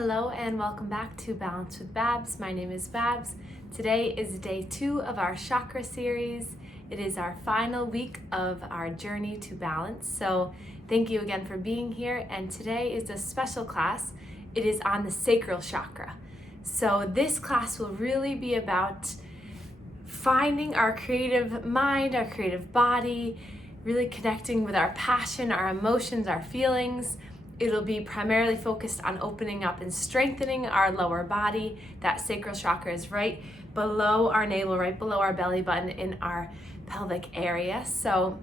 Hello and welcome back to Balance with Babz. My name is Babz. Today is day 2 of our chakra series. It is our final week of our journey to balance. So thank you again for being here. And today is a special class. It is on the Sacral Chakra. So this class will really be about finding our creative mind, our creative body, really connecting with our passion, our emotions, our feelings. It'll be primarily focused on opening up and strengthening our lower body. That sacral chakra is right below our navel, right below our belly button in our pelvic area. So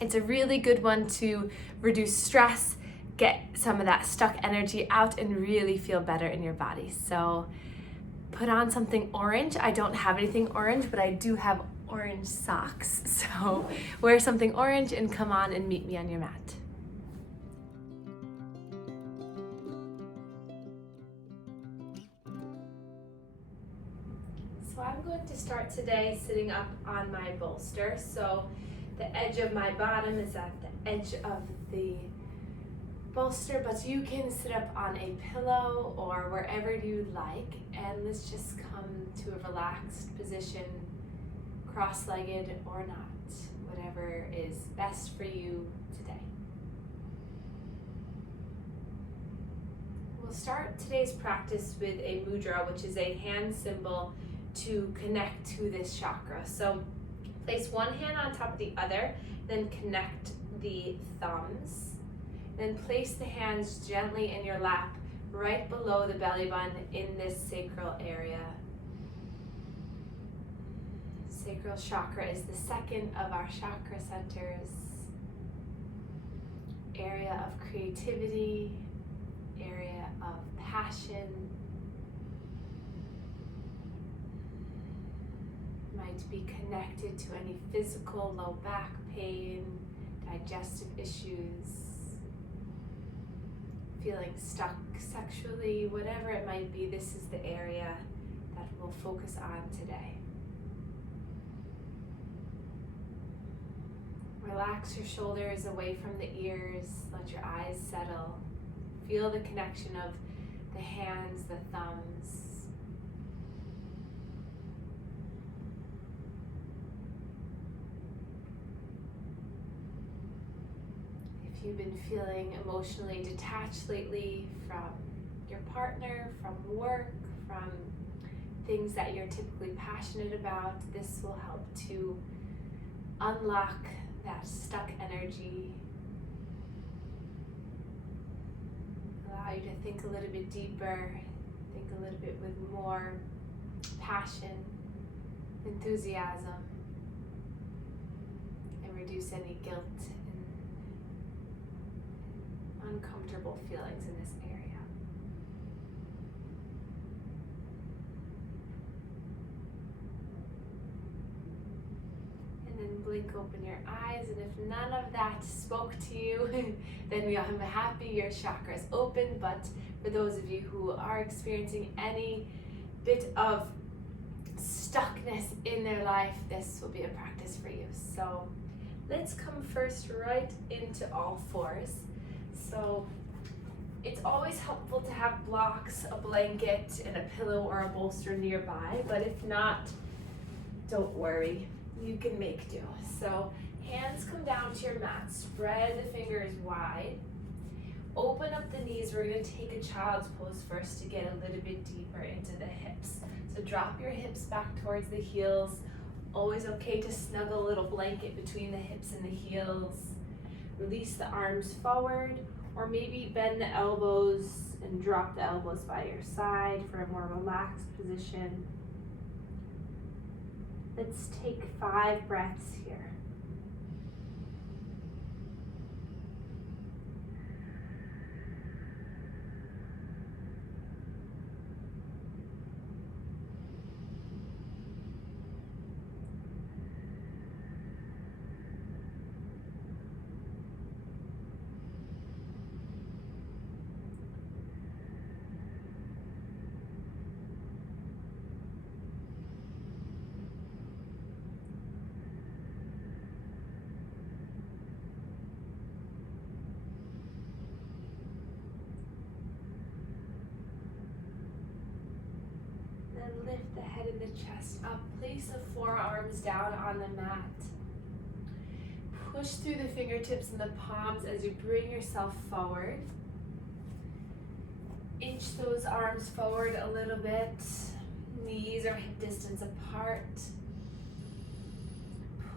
it's a really good one to reduce stress, get some of that stuck energy out, and really feel better in your body. So put on something orange. I don't have anything orange, but I do have orange socks. So wear something orange and come on and meet me on your mat. So I'm going to start today sitting up on my bolster. So the edge of my bottom is at the edge of the bolster, but you can sit up on a pillow or wherever you'd like. And let's just come to a relaxed position, cross-legged or not, whatever is best for you today. We'll start today's practice with a mudra, which is a hand symbol to connect to this chakra. So place one hand on top of the other, then connect the thumbs. Then place the hands gently in your lap, right below the belly button in this sacral area. Sacral chakra is the second of our chakra centers. Area of creativity, area of passion. Might be connected to any physical low back pain, digestive issues, feeling stuck sexually, whatever it might be. This is the area that we'll focus on today. Relax your shoulders away from the ears, let your eyes settle. Feel the connection of the hands, the thumbs. You've been feeling emotionally detached lately from your partner, from work, from things that you're typically passionate about, this will help to unlock that stuck energy. Allow you to think a little bit deeper, think a little bit with more passion, enthusiasm, and reduce any guilt uncomfortable feelings in this area. And then blink open your eyes, and if none of that spoke to you, then I'm happy your chakra is open. But for those of you who are experiencing any bit of stuckness in their life, this will be a practice for you. So let's come first right into all fours. So it's always helpful to have blocks, a blanket, and a pillow or a bolster nearby, but if not, don't worry, you can make do. So hands come down to your mat, spread the fingers wide, open up the knees. We're going to take a child's pose first to get a little bit deeper into the hips. So drop your hips back towards the heels. Always okay to snuggle a little blanket between the hips and the heels. Release the arms forward, or maybe bend the elbows and drop the elbows by your side for a more relaxed position. Let's take 5 breaths here. then lift the head and the chest up. Place the forearms down on the mat. Push through the fingertips and the palms as you bring yourself forward. Inch those arms forward a little bit. Knees are hip distance apart.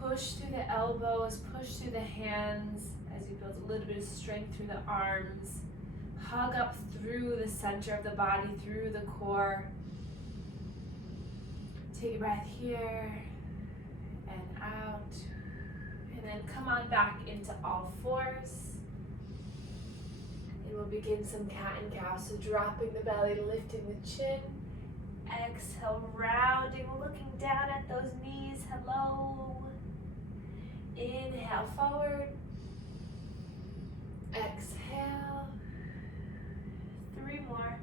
Push through the elbows, push through the hands as you build a little bit of strength through the arms. Hug up through the center of the body, through the core. Take a breath here and out. And then come on back into all fours. And we'll begin some cat and cow. So dropping the belly, lifting the chin. Exhale, rounding, looking down at those knees. Hello. Inhale forward. Exhale. 3 more.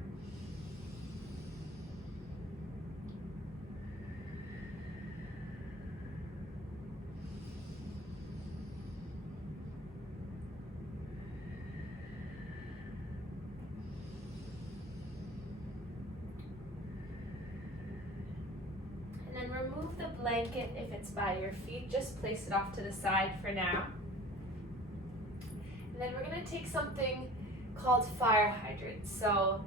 And then remove the blanket if it's by your feet. Just place it off to the side for now. And then we're going to take something called fire hydrant. So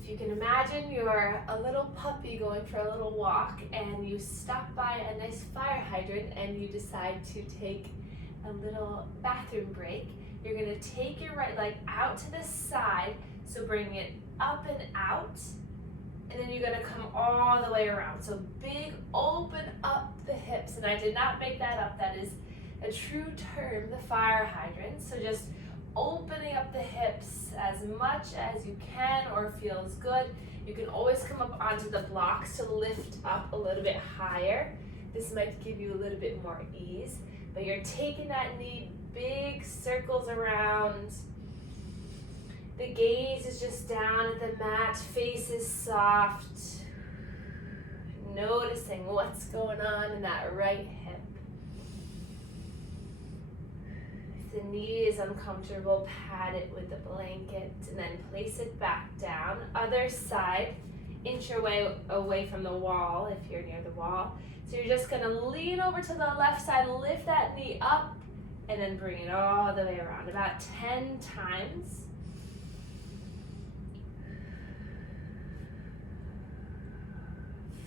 if you can imagine you're a little puppy going for a little walk and you stop by a nice fire hydrant and you decide to take a little bathroom break, you're going to take your right leg out to the side, so bring it up and out, and then you're going to come all the way around. So big open up the hips, and I did not make that up, that is a true term, the fire hydrant. So just opening up the hips as much as you can or feels good. You can always come up onto the blocks to lift up a little bit higher. This might give you a little bit more ease, but you're taking that knee big circles around. The gaze is just down at the mat, face is soft. Noticing what's going on in that right hip. The knee is uncomfortable, pat it with the blanket, and then place it back down. Other side, inch your way away from the wall if you're near the wall. So you're just going to lean over to the left side, lift that knee up, and then bring it all the way around, about 10 times.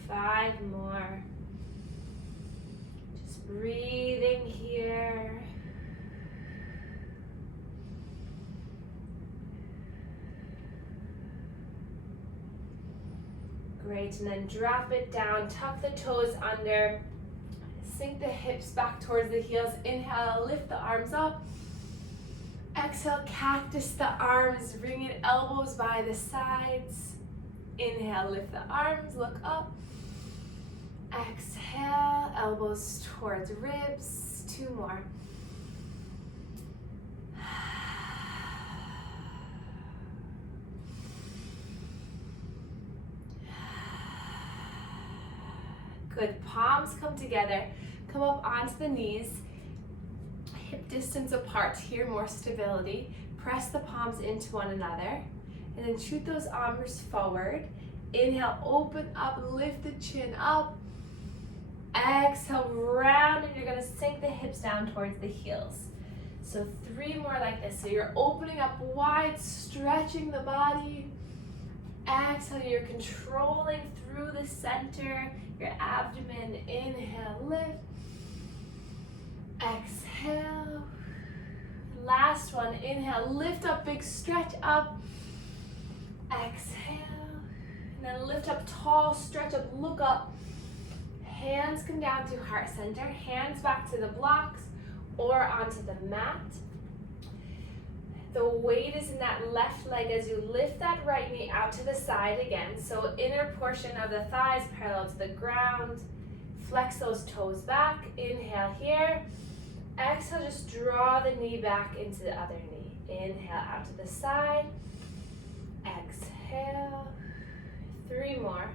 Five more. Just breathing here. Great, and then drop it down, tuck the toes under, sink the hips back towards the heels. Inhale, lift the arms up. Exhale, cactus the arms, bring it elbows by the sides. Inhale, lift the arms, look up. Exhale, elbows towards ribs. 2 more. Good, palms come together, come up onto the knees, hip distance apart, here more stability. Press the palms into one another, and then shoot those arms forward. Inhale, open up, lift the chin up. Exhale, round, and you're gonna sink the hips down towards the heels. So 3 more like this. So you're opening up wide, stretching the body. Exhale, you're controlling through the center, your abdomen. Inhale, lift. Exhale. Last one, inhale, lift up, big stretch up. Exhale. And then lift up tall, stretch up, look up. Hands come down to heart center, hands back to the blocks or onto the mat. The weight is in that left leg as you lift that right knee out to the side again. So inner portion of the thighs parallel to the ground. Flex those toes back. Inhale here. Exhale, just draw the knee back into the other knee. Inhale out to the side. Exhale. 3 more.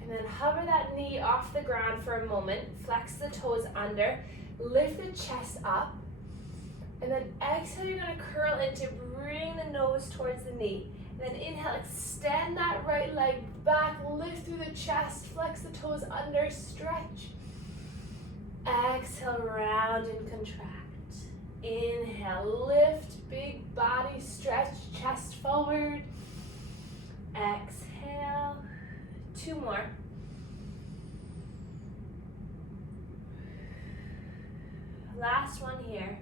And then hover that knee off the ground for a moment. Flex the toes under. Lift the chest up. And then exhale, you're going to curl into, bring the nose towards the knee. And then inhale, extend that right leg back, lift through the chest, flex the toes under, stretch. Exhale, round and contract. Inhale, lift, big body stretch, chest forward. Exhale, 2 more. Last one here.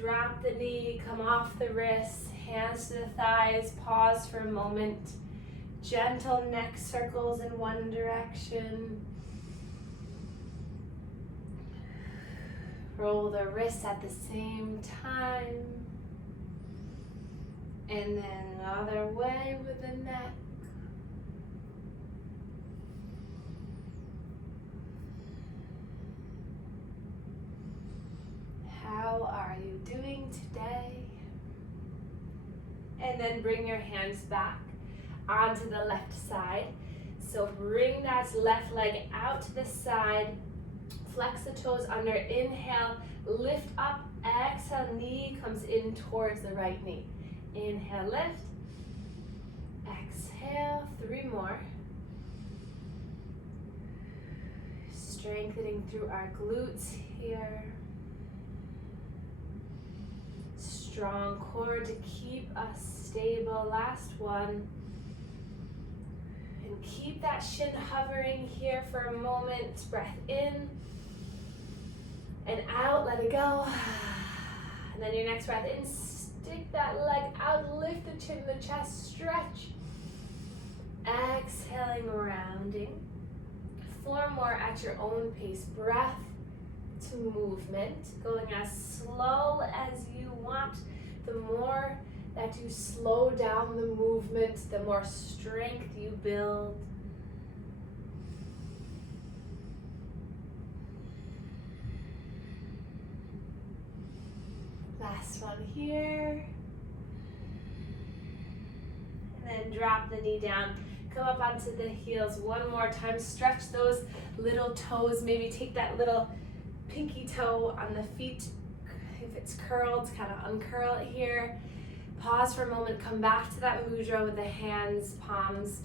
Drop the knee, come off the wrists, hands to the thighs, pause for a moment. Gentle neck circles in one direction. Roll the wrists at the same time. And then another way with the neck. How are you doing today? And then bring your hands back onto the left side. So bring that left leg out to the side. Flex the toes under. Inhale, lift up. Exhale, knee comes in towards the right knee. Inhale, lift. Exhale, 3 more. Strengthening through our glutes here. Strong core to keep us stable. Last one. And keep that shin hovering here for a moment. Breath in and out. Let it go. And then your next breath in. Stick that leg out. Lift the chin, the chest. Stretch. Exhaling, rounding. 4 more at your own pace. Breath to movement, going as slow as you want. The more that you slow down the movement, the more strength you build. Last one here. And then drop the knee down. Come up onto the heels one more time. Stretch those little toes. Maybe take that little pinky toe on the feet. If it's curled, kind of uncurl it here. Pause for a moment. Come back to that mudra with the hands, palms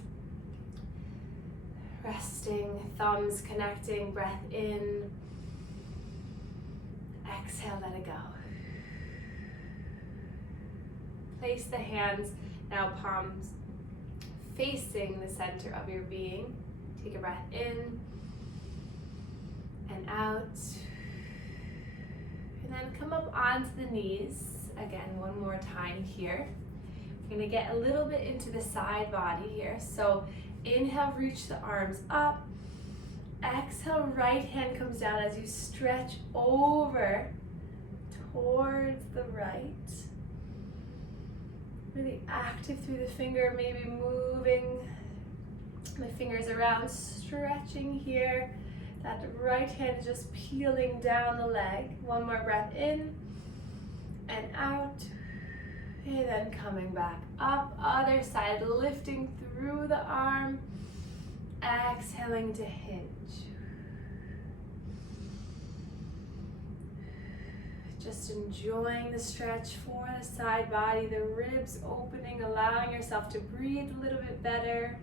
resting, thumbs connecting. Breath in. Exhale, let it go. Place the hands, now palms facing the center of your being. Take a breath in and out. And then come up onto the knees. Again, one more time here. We're gonna get a little bit into the side body here. So inhale, reach the arms up. Exhale, right hand comes down as you stretch over towards the right. Really active through the finger, maybe moving my fingers around, stretching here. That right hand is just peeling down the leg. One more breath in and out. And then coming back up, other side, lifting through the arm. Exhaling to hinge. Just enjoying the stretch for the side body, the ribs opening, allowing yourself to breathe a little bit better.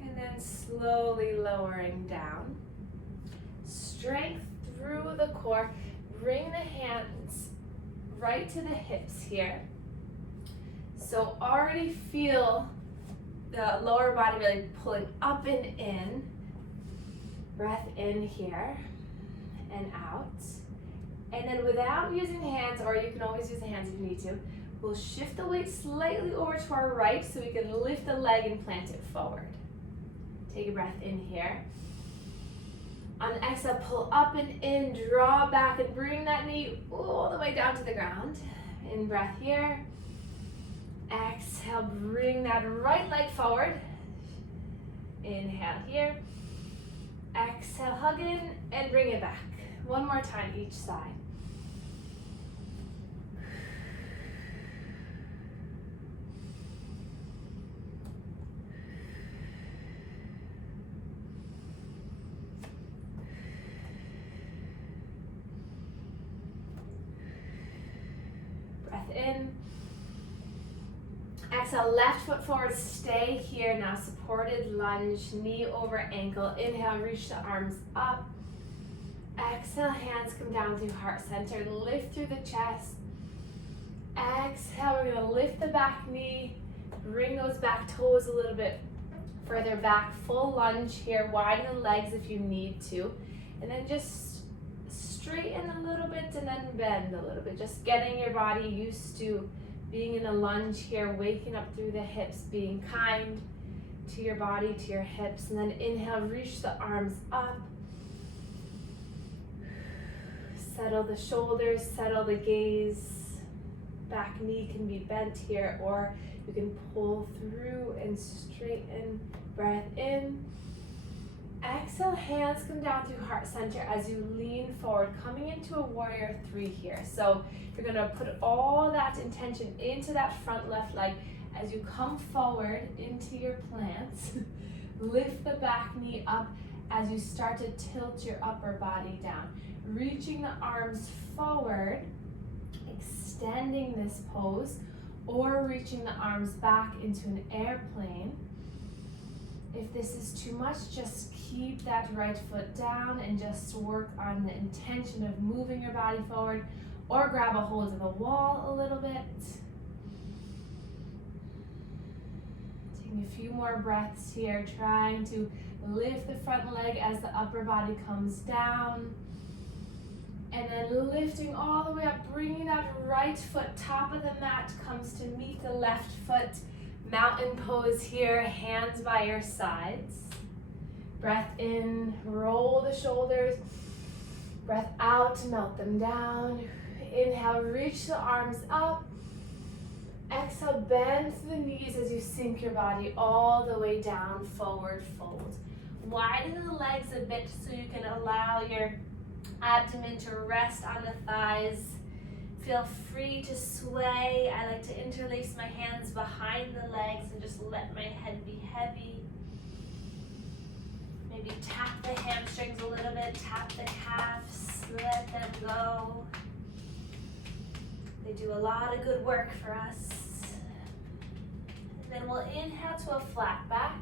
And then slowly lowering down. Strength through the core. Bring the hands right to the hips here. So already feel the lower body really pulling up and in. Breath in here and out. And then without using the hands, or you can always use the hands if you need to, we'll shift the weight slightly over to our right so we can lift the leg and plant it forward. Take a breath in here. On the exhale, pull up and in, draw back and bring that knee all the way down to the ground. In breath here. Exhale, bring that right leg forward. Inhale here. Exhale, hug in and bring it back. One more time each side. in. Exhale, left foot forward, stay here now, supported lunge, knee over ankle. Inhale, reach the arms up. Exhale, hands come down through heart center, lift through the chest. Exhale, we're gonna lift the back knee, bring those back toes a little bit further back, full lunge here, widen the legs if you need to, and then just straighten a little bit and then bend a little bit, just getting your body used to being in a lunge here, waking up through the hips, being kind to your body, to your hips, and then inhale, reach the arms up. Settle the shoulders, settle the gaze. Back knee can be bent here, or you can pull through and straighten. Breath in. Exhale, hands come down through heart center as you lean forward, coming into a warrior three here. So you're gonna put all that intention into that front left leg as you come forward into your plants. Lift the back knee up as you start to tilt your upper body down. Reaching the arms forward, extending this pose, or reaching the arms back into an airplane. If this is too much, just keep that right foot down and just work on the intention of moving your body forward, or grab a hold of the wall a little bit. Taking a few more breaths here, trying to lift the front leg as the upper body comes down. And then lifting all the way up, bringing that right foot top of the mat comes to meet the left foot. Mountain pose here, hands by your sides. Breath in, roll the shoulders. Breath out, melt them down. Inhale, reach the arms up. Exhale, bend the knees as you sink your body all the way down, forward fold. Widen the legs a bit so you can allow your abdomen to rest on the thighs. Feel free to sway. I like to interlace my hands behind the legs and just let my head be heavy. Maybe tap the hamstrings a little bit, tap the calves, let them go. They do a lot of good work for us. And then we'll inhale to a flat back.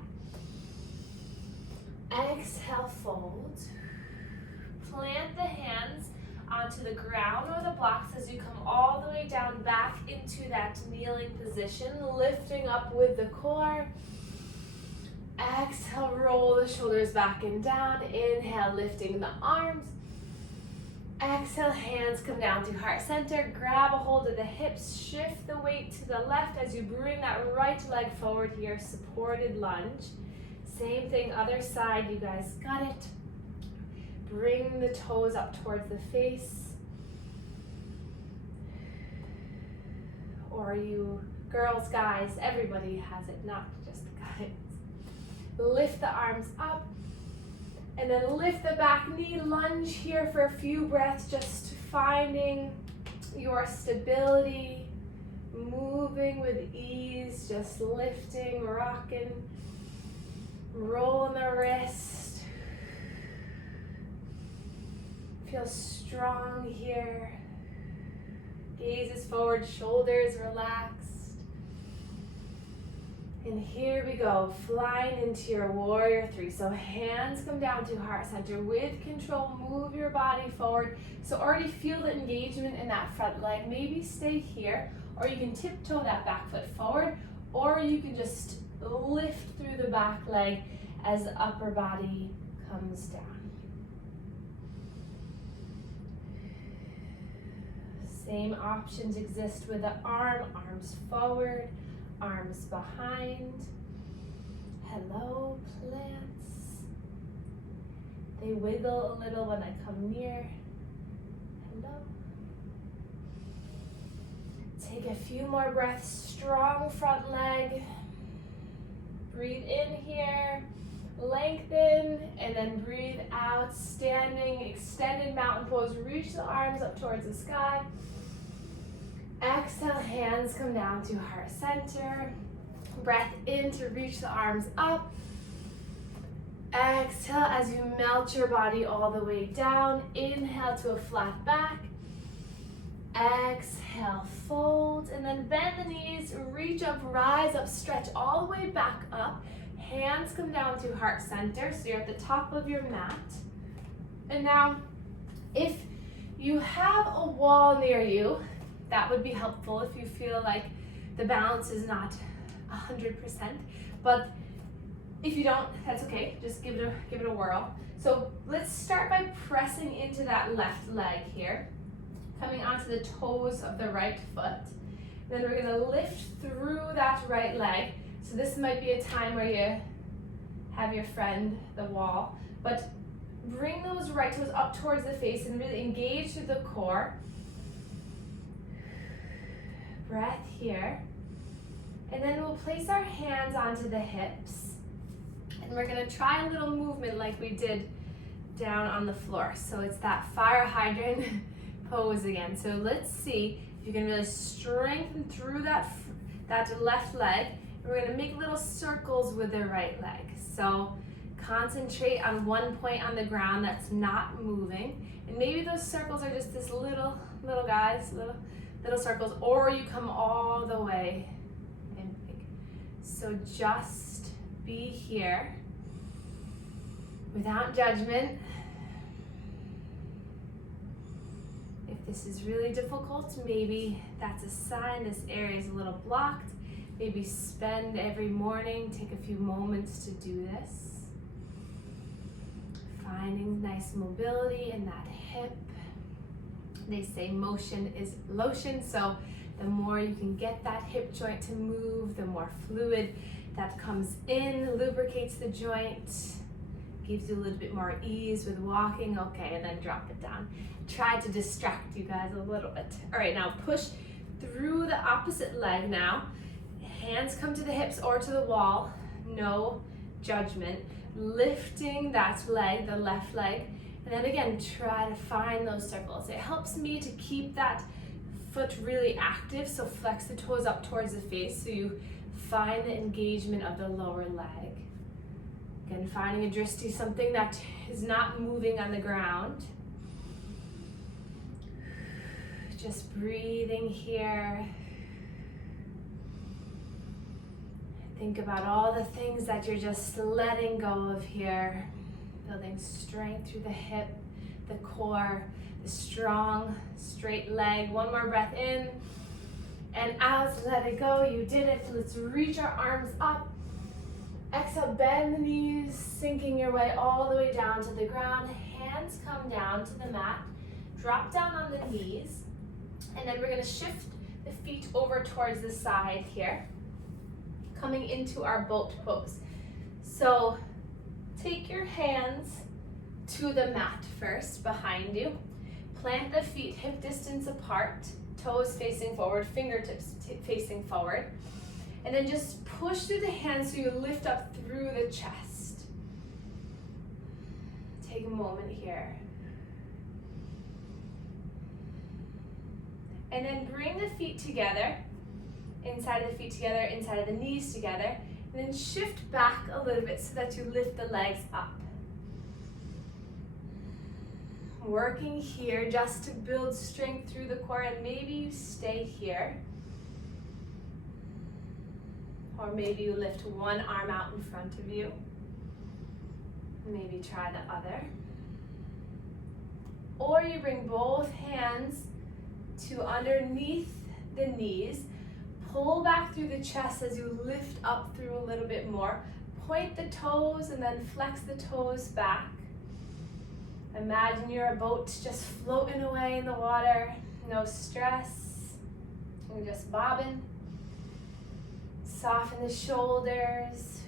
Exhale, fold. Plant the hands onto the ground or the blocks as you come all the way down back into that kneeling position, lifting up with the core. Exhale, roll the shoulders back and down. Inhale, lifting the arms. Exhale, hands come down to heart center. Grab a hold of the hips, shift the weight to the left as you bring that right leg forward here, supported lunge. Same thing, other side, you guys got it. Bring the toes up towards the face. Or you girls, guys, everybody has it, not just the guys. Lift the arms up. And then lift the back knee, lunge here for a few breaths, just finding your stability, moving with ease, just lifting, rocking, rolling the wrist. Feel strong here. Gaze is forward, shoulders relaxed. And here we go, flying into your warrior three. So hands come down to heart center. With control, move your body forward. So already feel the engagement in that front leg. Maybe stay here, or you can tiptoe that back foot forward, or you can just lift through the back leg as the upper body comes down. Same options exist with the arms forward, arms behind. Hello, plants. They wiggle a little when I come near. Hello. Take a few more breaths, strong front leg. Breathe in here, lengthen, and then breathe out, standing, extended mountain pose. Reach the arms up towards the sky. Exhale, hands come down to heart center. Breath in to reach the arms up. Exhale as you melt your body all the way down. Inhale to a flat back. Exhale, fold. then bend the knees, reach up, rise up, stretch all the way back up. Hands come down to heart center, so you're at the top of your mat. And now, if you have a wall near you, that would be helpful if you feel like the balance is not 100%. But if you don't, that's okay. Just give it a whirl. So let's start by pressing into that left leg here, coming onto the toes of the right foot. Then we're gonna lift through that right leg. So this might be a time where you have your friend, the wall, but bring those right toes up towards the face and really engage through the core. Breath here. And then we'll place our hands onto the hips. And we're gonna try a little movement like we did down on the floor. So it's that fire hydrant pose again. So let's see if you can really strengthen through that left leg. And we're gonna make little circles with the right leg. So concentrate on one point on the ground that's not moving. And maybe those circles are just this little guys, little circles, or you come all the way in big. So just be here without judgment. If this is really difficult, maybe that's a sign this area is a little blocked. Maybe spend every morning, take a few moments to do this. Finding nice mobility in that hip. They say motion is lotion, so the more you can get that hip joint to move, the more fluid that comes in, lubricates the joint, gives you a little bit more ease with walking. Okay, and then drop it down. Try to distract you guys a little bit. All right, now push through the opposite leg now. Hands come to the hips or to the wall, no judgment. Lifting that leg, the left leg, and then again, try to find those circles. It helps me to keep that foot really active, so flex the toes up towards the face so you find the engagement of the lower leg. Again, finding a drishti, something that is not moving on the ground. Just breathing here. Think about all the things that you're just letting go of here. Building strength through the hip, the core, the strong, straight leg. One more breath in and out. Let it go. You did it. Let's reach our arms up. Exhale, bend the knees, sinking your way all the way down to the ground. Hands come down to the mat. Drop down on the knees. And then we're going to shift the feet over towards the side here, coming into our boat pose. So take your hands to the mat first, behind you. Plant the feet hip distance apart, toes facing forward, fingertips facing forward. And then just push through the hands so you lift up through the chest. Take a moment here. And then bring the feet together, inside of the feet together, inside of the knees together, and then shift back a little bit so that you lift the legs up. Working here just to build strength through the core, and maybe you stay here. Or maybe you lift one arm out in front of you. Maybe try the other. Or you bring both hands to underneath the knees. Pull back through the chest as you lift up through a little bit more. Point the toes and then flex the toes back. Imagine you're a boat just floating away in the water. No stress. You're just bobbing. Soften the shoulders.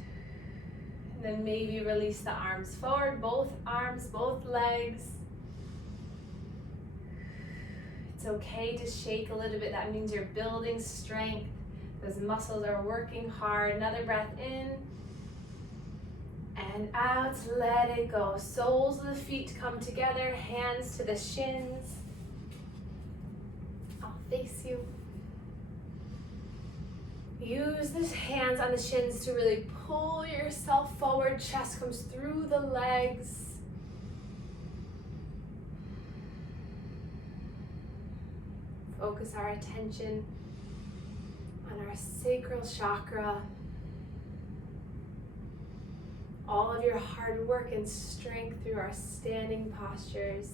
And then maybe release the arms forward. Both arms, both legs. It's okay to shake a little bit. That means you're building strength. Those muscles are working hard. Another breath in and out. Let it go. Soles of the feet come together. Hands to the shins. I'll face you. Use the hands on the shins to really pull yourself forward. Chest comes through the legs. Focus our attention on our sacral chakra. All of your hard work and strength through our standing postures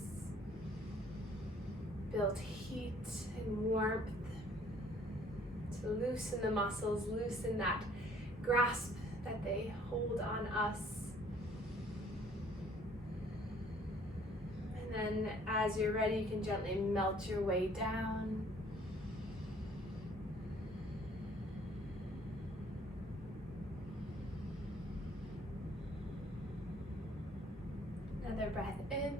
build heat and warmth to loosen the muscles, loosen that grasp that they hold on us. And then as you're ready, you can gently melt your way down. Another breath in.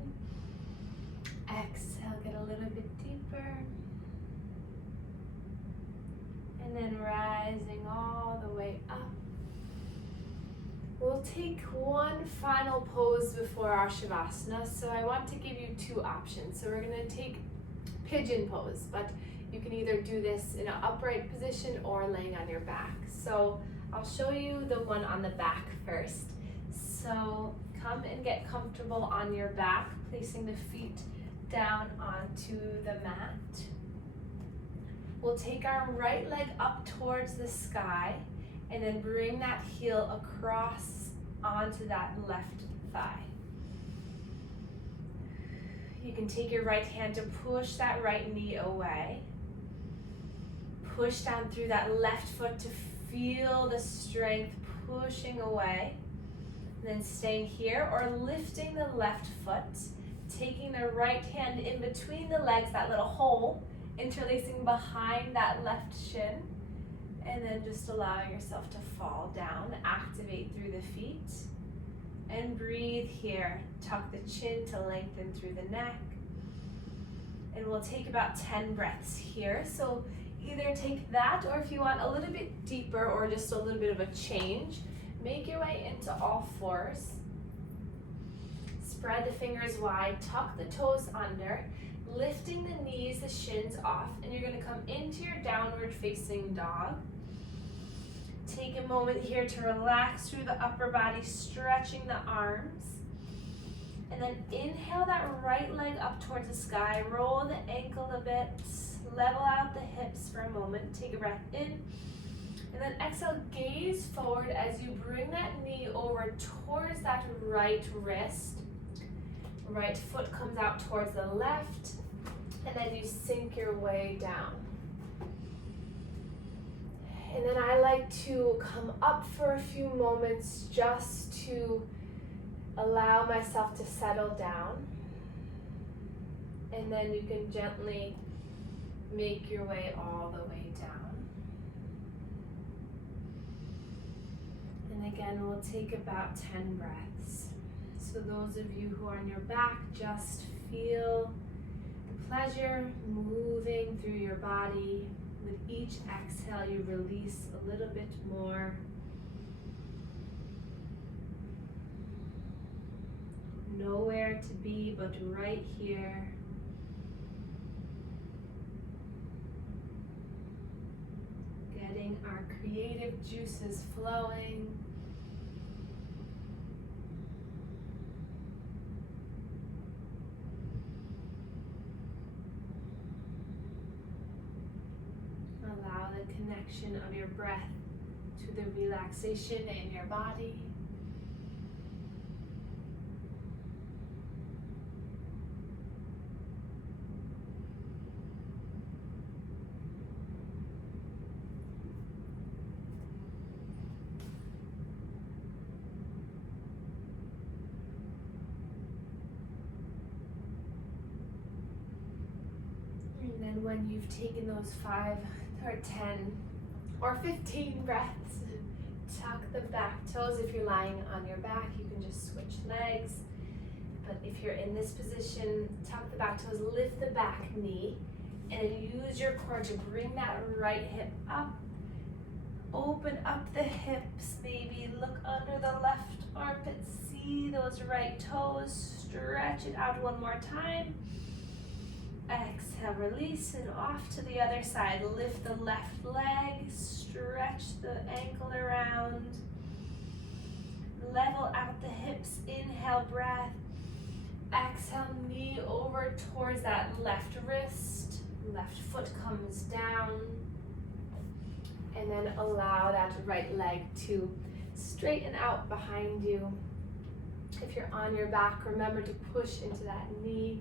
Exhale, get a little bit deeper. And then rising all the way up. We'll take one final pose before our Shavasana. So I want to give you two options. So we're going to take Pigeon Pose, but you can either do this in an upright position or laying on your back. So I'll show you the one on the back first. So come and get comfortable on your back, placing the feet down onto the mat. We'll take our right leg up towards the sky and then bring that heel across onto that left thigh. You can take your right hand to push that right knee away. Push down through that left foot to feel the strength pushing away. And then staying here or lifting the left foot, taking the right hand in between the legs, that little hole, interlacing behind that left shin, and then just allowing yourself to fall down, activate through the feet, and breathe here. Tuck the chin to lengthen through the neck, and we'll take about 10 breaths here. So either take that, or if you want a little bit deeper or just a little bit of a change, make your way into all fours. Spread the fingers wide, tuck the toes under, lifting the knees, the shins off, and you're going to come into your downward facing dog. Take a moment here to relax through the upper body, stretching the arms. And then inhale that right leg up towards the sky, roll the ankle a bit, level out the hips for a moment, take a breath in. And then exhale, gaze forward as you bring that knee over towards that right wrist. Right foot comes out towards the left, and then you sink your way down. And then I like to come up for a few moments just to allow myself to settle down. And then you can gently make your way all the way down. And again, we'll take about 10 breaths. So those of you who are on your back, just feel the pleasure moving through your body. With each exhale, you release a little bit more. Nowhere to be but right here. Getting our creative juices flowing. Allow the connection of your breath to the relaxation in your body. And then when you've taken those 5 or 10 or 15 breaths, tuck the back toes. If you're lying on your back, you can just switch legs. But if you're in this position, tuck the back toes, lift the back knee, and then use your core to bring that right hip up. Open up the hips, maybe look under the left armpit, see those right toes, stretch it out one more time. Exhale, release, and off to the other side. Lift the left leg, stretch the ankle around. Level out the hips, inhale, breath. Exhale, knee over towards that left wrist. Left foot comes down. And then allow that right leg to straighten out behind you. If you're on your back, remember to push into that knee.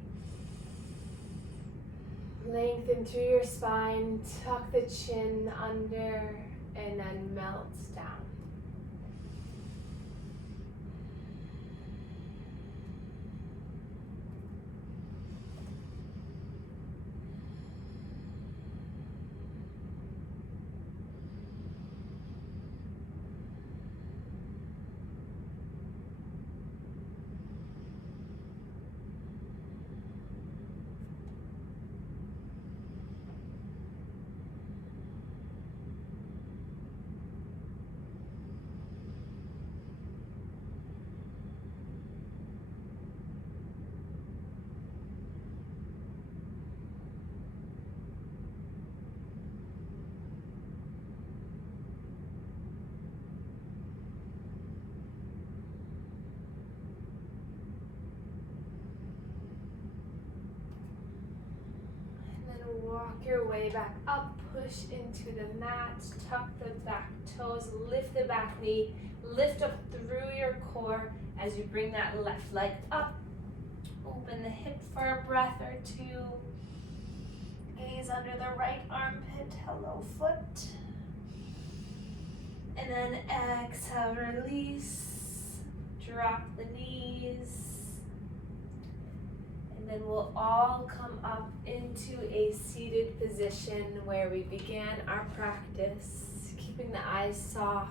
Lengthen through your spine, tuck the chin under, and then melt down. Walk your way back up, push into the mat, tuck the back toes, lift the back knee, lift up through your core as you bring that left leg up. Open the hip for a breath or two. Gaze under the right armpit, hello foot. And then exhale, release, drop the knees. And then we'll all come up into a seated position where we began our practice, keeping the eyes soft.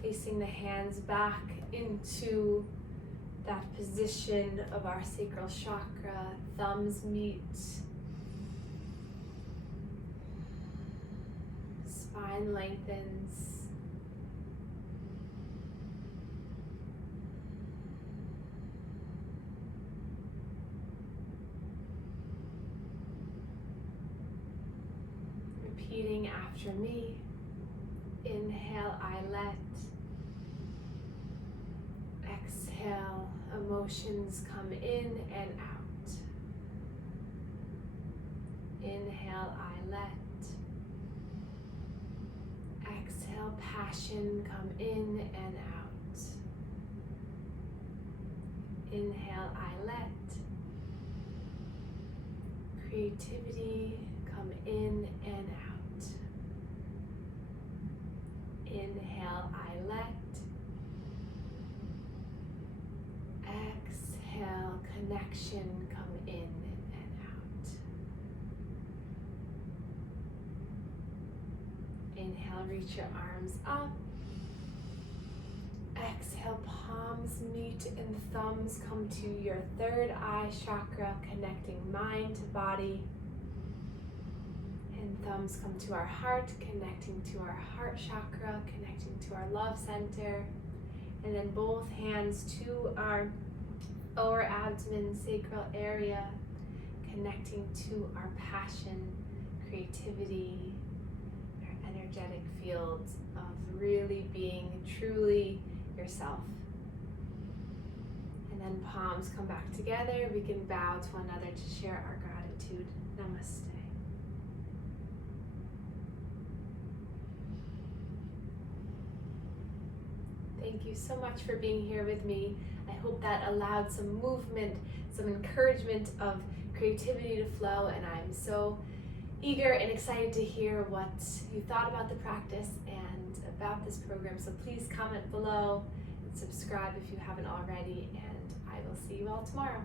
Placing the hands back into that position of our sacral chakra, thumbs meet, spine lengthens. Repeating after me. Inhale, I let. Exhale, emotions come in and out. Inhale, I let. Exhale, passion come in and out. Inhale, I let. Creativity come in and out. Inhale, I let. Exhale, connection come in and out. Inhale, reach your arms up. Exhale, palms meet and thumbs come to your third eye chakra, connecting mind to body. And thumbs come to our heart, connecting to our heart chakra, connecting to our love center. And then both hands to our lower abdomen, sacral area, connecting to our passion, creativity, our energetic fields of really being truly yourself. And then palms come back together. We can bow to one another to share our gratitude. Namaste. Thank you so much for being here with me. I hope that allowed some movement, some encouragement of creativity to flow, and I'm so eager and excited to hear what you thought about the practice and about this program. So please comment below and subscribe if you haven't already, and I will see you all tomorrow.